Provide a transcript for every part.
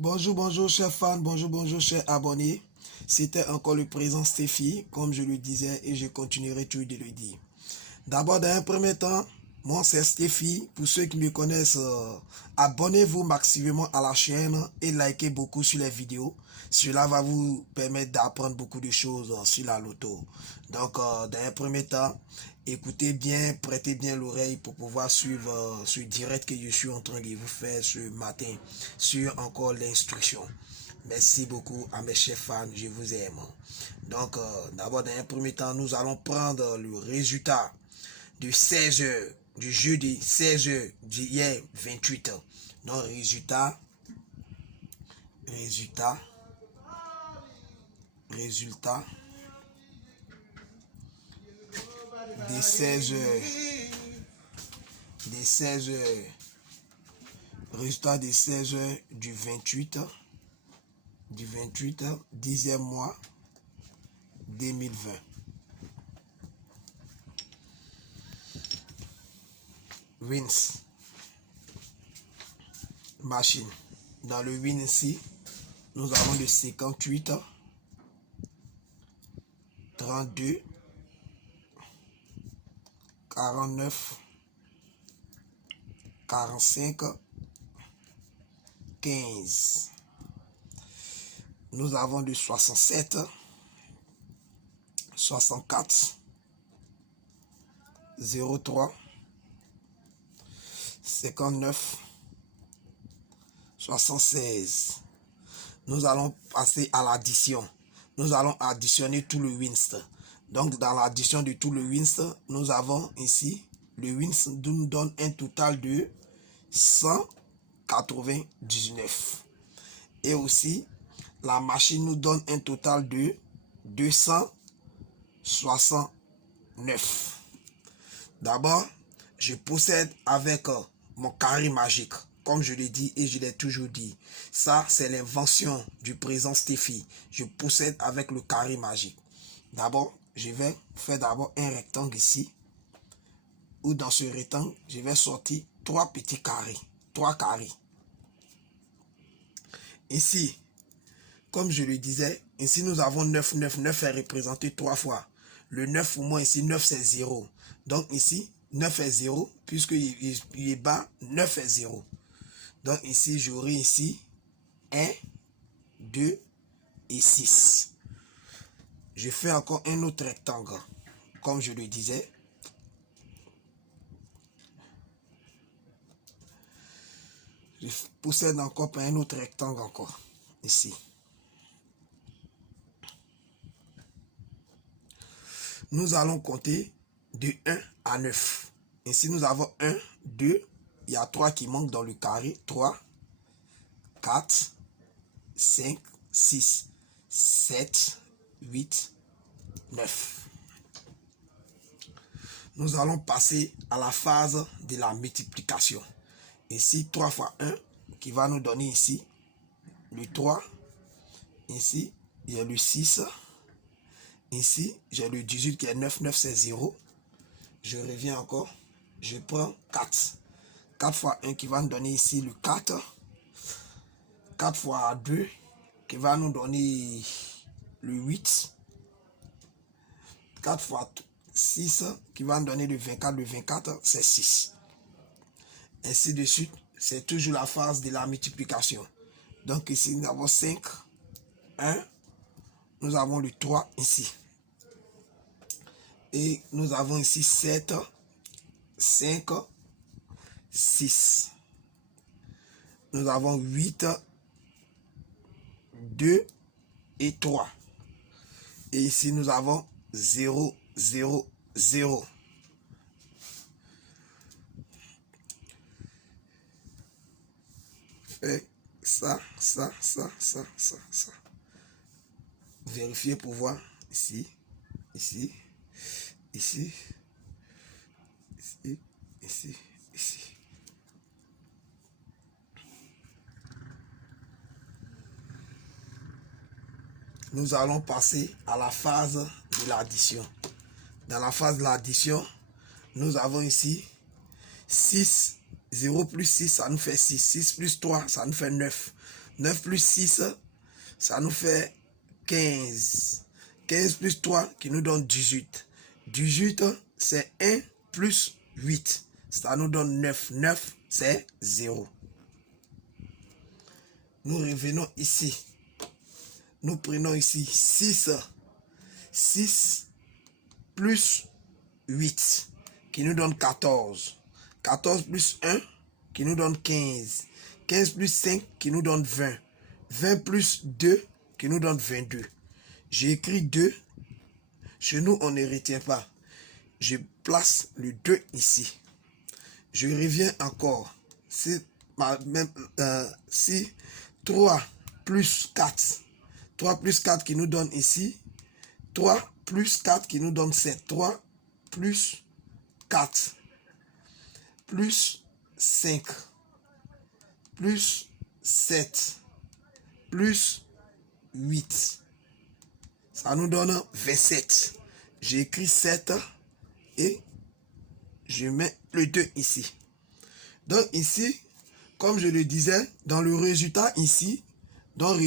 Bonjour chers fans, bonjour chers abonnés. C'était encore le présent Stéphie, comme je le disais et je continuerai toujours de le dire. D'abord, dans un premier temps, moi c'est Stéphie. Pour ceux qui me connaissent, abonnez-vous massivement à la chaîne et likez beaucoup sur les vidéos. Cela va vous permettre d'apprendre beaucoup de choses sur la loto. Donc, dans un premier temps, écoutez bien, prêtez bien l'oreille pour pouvoir suivre ce direct que je suis en train de vous faire ce matin sur encore l'instruction. Merci beaucoup à mes chers fans, je vous aime. Donc, d'abord, dans un premier temps, nous allons prendre le résultat du 16h, du jeudi 16h d'hier 28. Donc, résultat des 16h, résultat des 16h du 28, 10e mois 2020. Wins machine. Dans le win ici, nous avons le 58, 32, 49, 45, 15. Nous avons le 67, 64, 03, 59, 76. Nous allons passer à l'addition. Nous allons additionner tout le wins. Donc, dans l'addition de tout le wins, nous avons ici, le wins nous donne un total de 199. Et aussi, la machine nous donne un total de 269. D'abord, je procède avec mon carré magique. Comme je l'ai dit et je l'ai toujours dit, ça c'est l'invention du présent Stéphie. Je procède avec le carré magique. D'abord, je vais faire d'abord un rectangle ici. Où dans ce rectangle, je vais sortir 3 petits carrés. 3 carrés. Ici, comme je le disais, ici nous avons 9. 9 est représenté 3 fois. Le 9 pour moi ici, 9 c'est 0. Donc ici, 9 est 0, puisque il est bas, 9 est 0. Donc ici, j'aurai ici 1, 2 et 6. Je fais encore un autre rectangle, comme je le disais. Je procède encore par un autre rectangle encore, ici. Nous allons compter de 1 à 9. Ici, nous avons 1, 2, il y a 3 qui manquent dans le carré. 3, 4, 5, 6, 7, 8, 9. Nous allons passer à la phase de la multiplication. Ici, 3 fois 1 qui va nous donner ici le 3. Ici, il y a le 6. Ici, j'ai le 18 qui est 9. 9 c'est 0. Je reviens encore. Je prends 4. 4 fois 1 qui va nous donner ici le 4. 4 fois 2 qui va nous donner le 8. 4 fois 6 qui va nous donner le 24. Le 24 c'est 6. Ainsi de suite. C'est toujours la phase de la multiplication. Donc ici nous avons 5. 1. Nous avons le 3 ici. Et nous avons ici 7. 5. 6. Nous avons 8, 2 et 3. Et ici, nous avons 0, 0, 0. Fait ça. Vérifiez pour voir. Ici, ici, ici, ici, ici, ici. Nous allons passer à la phase de l'addition. Dans la phase de l'addition, nous avons ici 6. 0 plus 6, ça nous fait 6. 6 plus 3, ça nous fait 9. 9 plus 6, ça nous fait 15. 15 plus 3 qui nous donne 18. 18, c'est 1 plus 8. Ça nous donne 9. 9, c'est 0. Nous revenons ici. Nous prenons ici 6. 6 plus 8 qui nous donne 14. 14 plus 1 qui nous donne 15. 15 plus 5 qui nous donne 20. 20 plus 2 qui nous donne 22. J'ai écrit 2. Chez nous, on ne retient pas. Je place le 2 ici. Je reviens encore. Si 3 plus 4. 3 plus 4 qui nous donne ici. 3 plus 4 qui nous donne 7. 3 plus 4 plus 5 plus 7 plus 8. Ça nous donne 27. J'ai écrit 7 et je mets le 2 ici. Donc ici, comme je le disais, dans le résultat ici, dans le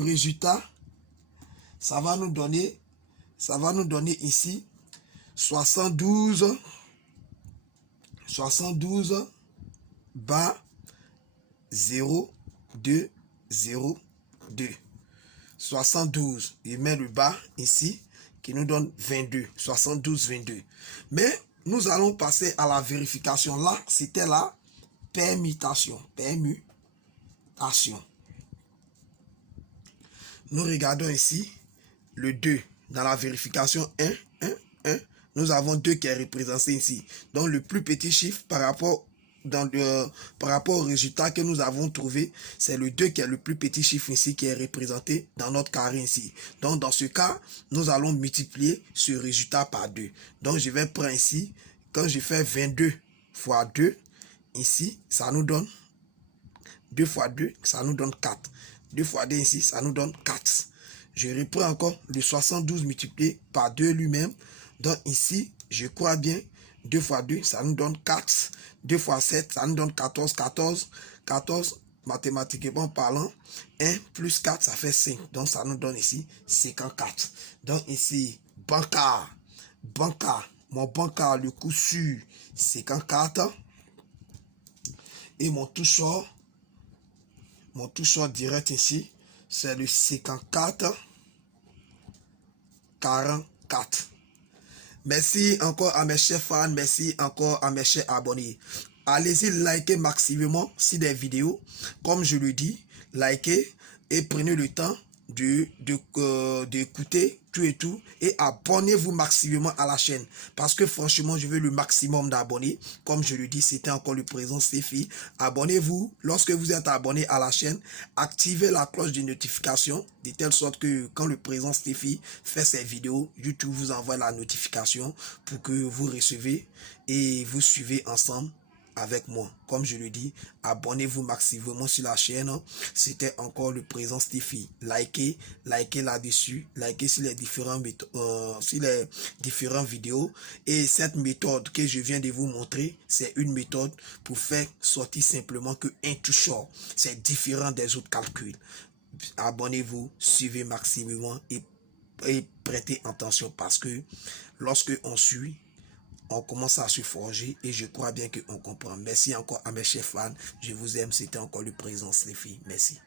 résultat, ça va nous donner ici 72 bas 0 2 0 2. 72, il met le bas ici qui nous donne 22, 72 22. Mais nous allons passer à la vérification. Là, c'était la permutation. Nous regardons ici le 2 dans la vérification 1 1 1. Nous avons 2 qui est représenté ici. Donc le plus petit chiffre par rapport au résultat que nous avons trouvé, c'est le 2 qui est le plus petit chiffre ici qui est représenté dans notre carré ici. Donc dans ce cas, nous allons multiplier ce résultat par 2. Donc je vais prendre ici, quand je fais 22 fois 2, ici, ça nous donne 2 fois 2, ça nous donne 4. 2 fois 2 ici, ça nous donne 4. Je reprends encore le 72 multiplié par 2 lui-même. Donc ici, je crois bien, 2 fois 2, ça nous donne 4. 2 fois 7, ça nous donne 14. 14, mathématiquement parlant, 1 plus 4, ça fait 5. Donc ça nous donne ici 54. Donc ici, bancard, mon bancard, le coup sûr, 54. Et mon toucheur direct ici, c'est le 54 44. Merci encore à mes chers fans, merci encore à mes chers abonnés. Allez-y liker maximum si des vidéos. Comme je le dis, likez et prenez le temps d'écouter tout et tout. Et abonnez-vous maximum à la chaîne. Parce que franchement, je veux le maximum d'abonnés. Comme je le dis, c'était encore le présent Steffi. Abonnez-vous. Lorsque vous êtes abonné à la chaîne, activez la cloche de notification. De telle sorte que quand le présent Steffi fait ses vidéos, YouTube vous envoie la notification pour que vous recevez et vous suivez ensemble avec moi. Comme je le dis, abonnez-vous maximum sur la chaîne. C'était encore le présent Steffi. Likez là-dessus, likez sur les différentes vidéos. Et cette méthode que je viens de vous montrer, c'est une méthode pour faire sortir simplement que un toucheur. C'est différent des autres calculs. Abonnez-vous, suivez maximum et prêtez attention parce que lorsque on suit, on commence à se forger et je crois bien qu'on comprend. Merci encore à mes chers fans. Je vous aime. C'était encore le présent Steffi. Merci.